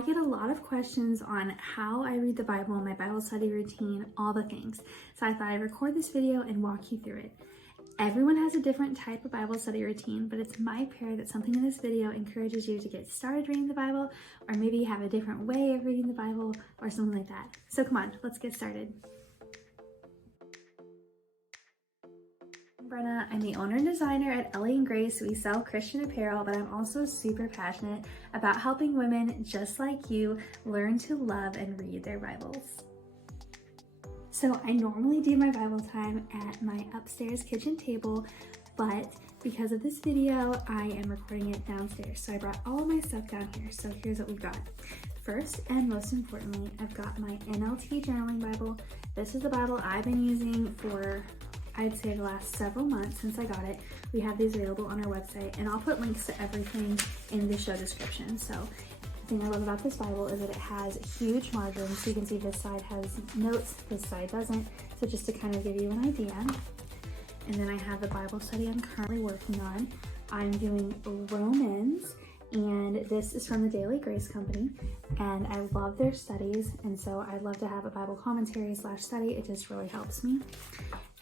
I get a lot of questions on how I read the Bible, my Bible study routine, all the things. So I thought I'd record this video and walk you through it. Everyone has a different type of Bible study routine, but it's my prayer that something in this video encourages you to get started reading the Bible, or maybe have a different way of reading the Bible, or something like that. So come on, let's get started. Brenna. I'm the owner and designer at Ellie & Grace. We sell Christian apparel, but I'm also super passionate about helping women just like you learn to love and read their Bibles. So I normally do my Bible time at my upstairs kitchen table, but because of this video, I am recording it downstairs. So I brought all of my stuff down here. So here's what we've got. First and most importantly, I've got my Nlt Journaling Bible. This is the Bible I've been using for, I'd say, the last several months since I got it. We have these available on our website, and I'll put links to everything in the show description. So the thing I love about this Bible is that it has huge margins. So you can see this side has notes, this side doesn't. So just to kind of give you an idea. And then I have the Bible study I'm currently working on. I'm doing Romans, and this is from the Daily Grace Company, and I love their studies, and so I'd love to have a Bible commentary / study. It just really helps me.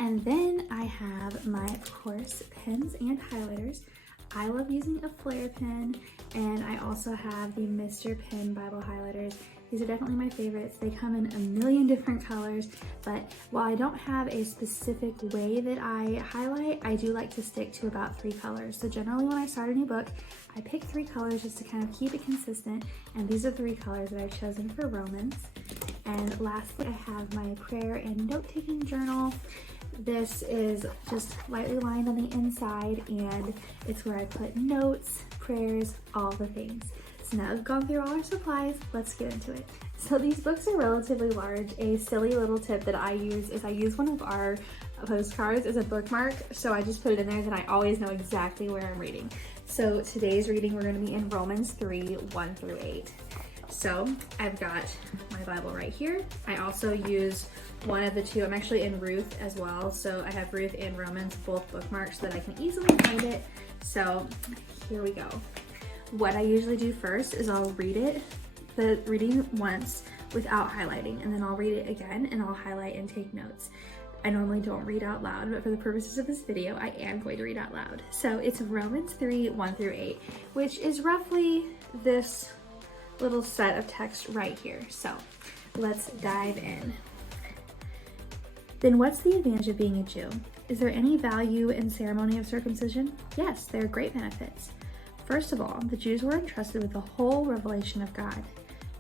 And then I have my, of course, pens and highlighters. I love using a Flair pen, and I also have the Mr. Pen Bible highlighters. These are definitely my favorites. They come in a million different colors, but while I don't have a specific way that I highlight, I do like to stick to about 3 colors. So generally when I start a new book, I pick 3 colors just to kind of keep it consistent, and these are 3 colors that I've chosen for Romans. And lastly, I have my prayer and note-taking journal. This is just lightly lined on the inside, and it's where I put notes, prayers, all the things. So now we've gone through all our supplies, let's get into it. So these books are relatively large. A silly little tip that I use is I use one of our postcards as a bookmark, so I just put it in there, and I always know exactly where I'm reading. So today's reading, we're going to be in Romans 3, 1 through 8. So I've got my Bible right here. I also use one of the two. I'm actually in Ruth as well. So I have Ruth and Romans, both bookmarks, so that I can easily find it. So here we go. What I usually do first is I'll read it, the reading once without highlighting, and then I'll read it again and I'll highlight and take notes. I normally don't read out loud, but for the purposes of this video, I am going to read out loud. So it's Romans 3, 1 through 8, which is roughly this little set of text right here. So let's dive in. Then what's the advantage of being a Jew? Is there any value in ceremony of circumcision? Yes, there are great benefits. First of all, the Jews were entrusted with the whole revelation of God.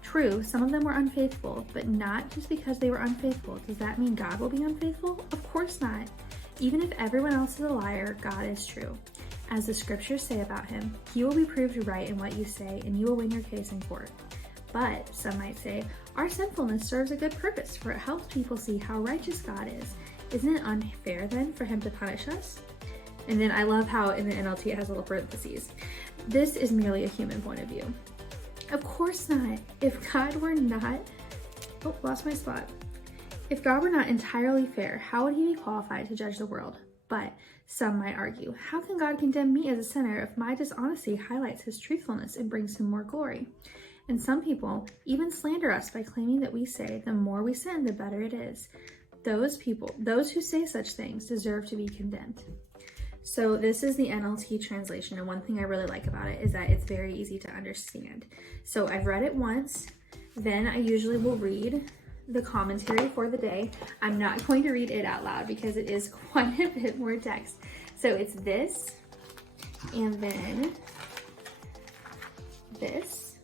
True, some of them were unfaithful, but not just because they were unfaithful. Does that mean God will be unfaithful? Of course not. Even if everyone else is a liar, God is true. As the scriptures say about him, he will be proved right in what you say, and you will win your case in court. But, some might say, our sinfulness serves a good purpose, for it helps people see how righteous God is. Isn't it unfair then for him to punish us? And then I love how in the NLT it has little parentheses. This is merely a human point of view. Of course not. If God were not, lost my spot. If God were not entirely fair, how would he be qualified to judge the world? But some might argue, how can God condemn me as a sinner if my dishonesty highlights his truthfulness and brings him more glory? And some people even slander us by claiming that we say the more we sin, the better it is. Those who say such things deserve to be condemned. So this is the NLT translation, and one thing I really like about it is that it's very easy to understand. So I've read it once, then I usually will read the commentary for the day. I'm not going to read it out loud because it is quite a bit more text. So it's this, and then this,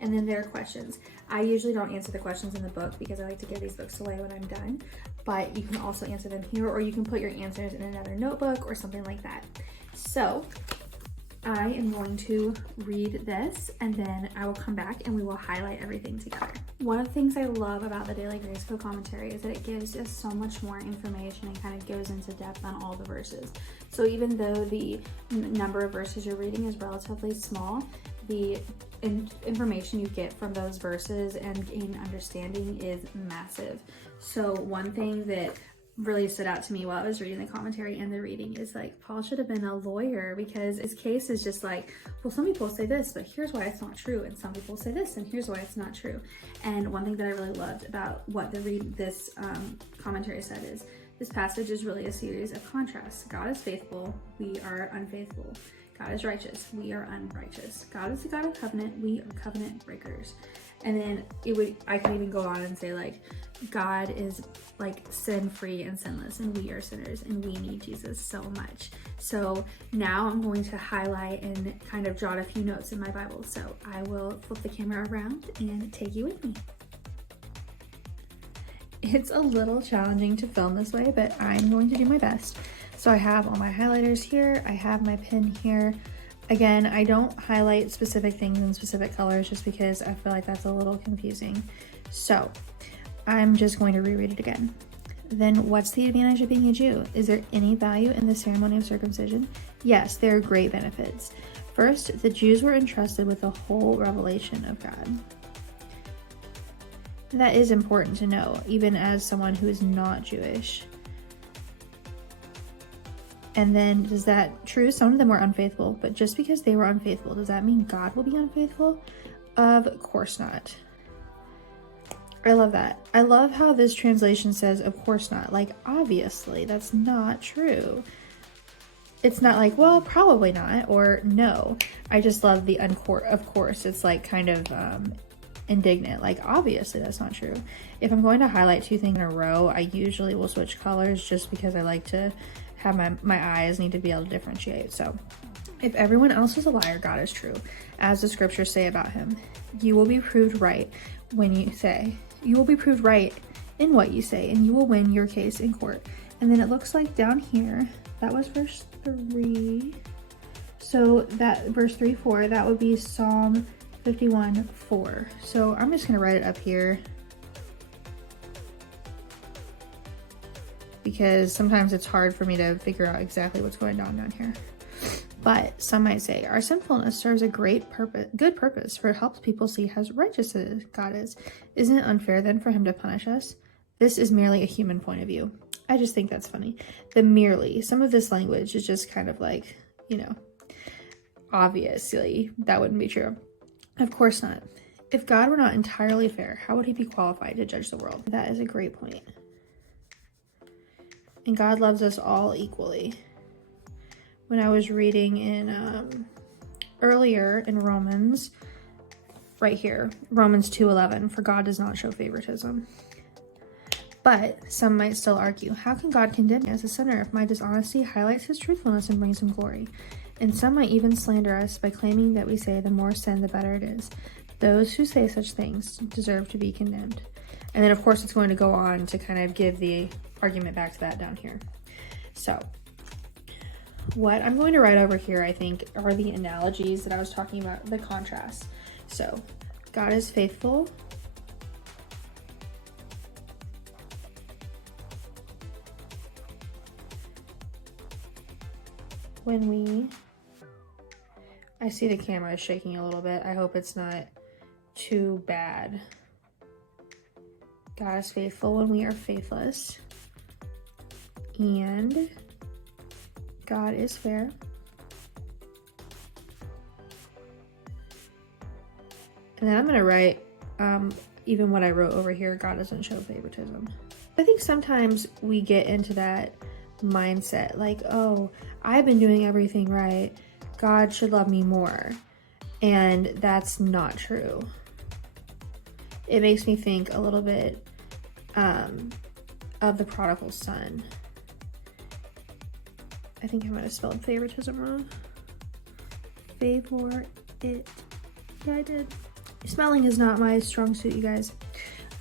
and then there are questions. I usually don't answer the questions in the book because I like to give these books away when I'm done, but you can also answer them here, or you can put your answers in another notebook or something like that. So I am going to read this, and then I will come back and we will highlight everything together. One of the things I love about the Daily Grace Co commentary is that it gives us so much more information and kind of goes into depth on all the verses. So even though the number of verses you're reading is relatively small, the information you get from those verses and gain understanding is massive. So one thing that really stood out to me while I was reading the commentary and the reading is like, Paul should have been a lawyer, because his case is just like, well, some people say this, but here's why it's not true. And some people say this, and here's why it's not true. And one thing that I really loved about what this commentary said is, this passage is really a series of contrasts. God is faithful, we are unfaithful. God is righteous, we are unrighteous. God is the God of covenant, we are covenant breakers. And then I could even go on and say like, God is like sin-free and sinless, and we are sinners, and we need Jesus so much. So now I'm going to highlight and kind of jot a few notes in my Bible. So I will flip the camera around and take you with me. It's a little challenging to film this way, but I'm going to do my best. So I have all my highlighters here, I have my pen here. Again, I don't highlight specific things in specific colors just because I feel like that's a little confusing. So I'm just going to reread it again. Then what's the advantage of being a Jew? Is there any value in the ceremony of circumcision? Yes, there are great benefits. First, the Jews were entrusted with the whole revelation of God. That is important to know, even as someone who is not Jewish. And then, is that true? Some of them were unfaithful, but just because they were unfaithful, does that mean God will be unfaithful? Of course not. I love that. I love how this translation says, of course not. Like, obviously, that's not true. It's not like, well, probably not, or no. I just love the of course. It's like kind of indignant. Like, obviously, that's not true. If I'm going to highlight two things in a row, I usually will switch colors just because I like to have my eyes need to be able to differentiate. So if everyone else is a liar, God is true, as the scriptures say about him. You will be proved right when you say, you will be proved right in what you say, and you will win your case in court. And then it looks like down here, that was verse 3. So that verse 3-4, that would be Psalm 51:4. So I'm just gonna write it up here, because sometimes it's hard for me to figure out exactly what's going on down here. But some might say, our sinfulness serves a good purpose, for it helps people see how righteous God is. Isn't it unfair then for him to punish us? This is merely a human point of view. I just think that's funny. Some of this language is just kind of like, obviously that wouldn't be true. Of course not. If God were not entirely fair, how would he be qualified to judge the world? That is a great point. And God loves us all equally. When I was reading in earlier in Romans, right here, Romans 2:11, for God does not show favoritism. But some might still argue, how can God condemn me as a sinner if my dishonesty highlights his truthfulness and brings him glory? And some might even slander us by claiming that we say the more sin, the better it is. Those who say such things deserve to be condemned. And then of course it's going to go on to kind of give the argument back to that down here. So what I'm going to write over here, I think, are the analogies that I was talking about, the contrast. So God is faithful. I see the camera is shaking a little bit. I hope it's not too bad. God is faithful when we are faithless. And God is fair. And then I'm going to write even what I wrote over here, God doesn't show favoritism. I think sometimes we get into that mindset like, oh, I've been doing everything right, God should love me more. And that's not true. It makes me think a little bit of the prodigal son. I think I might have spelled favoritism wrong. Favor it. Yeah, I did. Spelling is not my strong suit, you guys.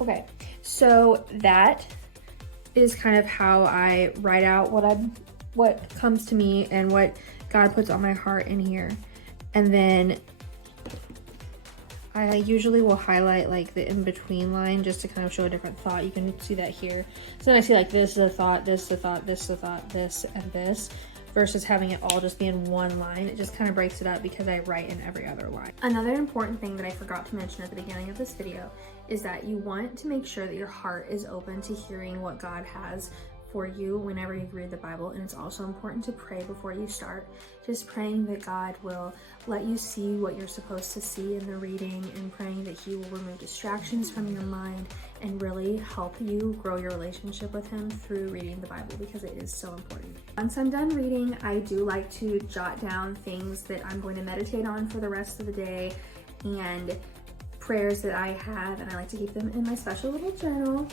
Okay, so that is kind of how I write out what comes to me and what God puts on my heart in here. And then I usually will highlight like the in-between line just to kind of show a different thought. You can see that here. So then I see like this is a thought, this is a thought, this is a thought, this and this, versus having it all just be in one line. It just kind of breaks it up because I write in every other line. Another important thing that I forgot to mention at the beginning of this video is that you want to make sure that your heart is open to hearing what God has for you whenever you read the Bible, and it's also important to pray before you start. Just praying that God will let you see what you're supposed to see in the reading, and praying that He will remove distractions from your mind and really help you grow your relationship with Him through reading the Bible, because it is so important. Once I'm done reading, I do like to jot down things that I'm going to meditate on for the rest of the day and prayers that I have, and I like to keep them in my special little journal.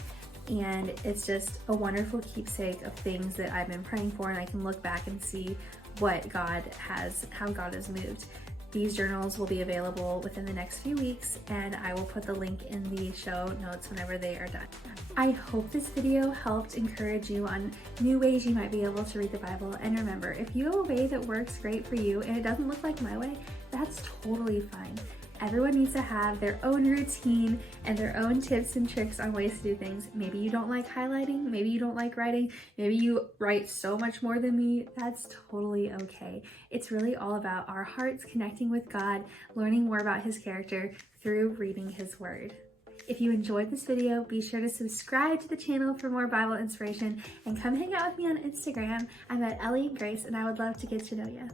And it's just a wonderful keepsake of things that I've been praying for, and I can look back and see how God has moved. These journals will be available within the next few weeks, and I will put the link in the show notes whenever they are done. I hope this video helped encourage you on new ways you might be able to read the Bible. And remember, if you have a way that works great for you and it doesn't look like my way, that's totally fine. Everyone needs to have their own routine and their own tips and tricks on ways to do things. Maybe you don't like highlighting, maybe you don't like writing, maybe you write so much more than me. That's totally okay. It's really all about our hearts connecting with God, learning more about His character through reading His Word. If you enjoyed this video, be sure to subscribe to the channel for more Bible inspiration, and come hang out with me on Instagram. I'm at Ellie Grace, and I would love to get to know you.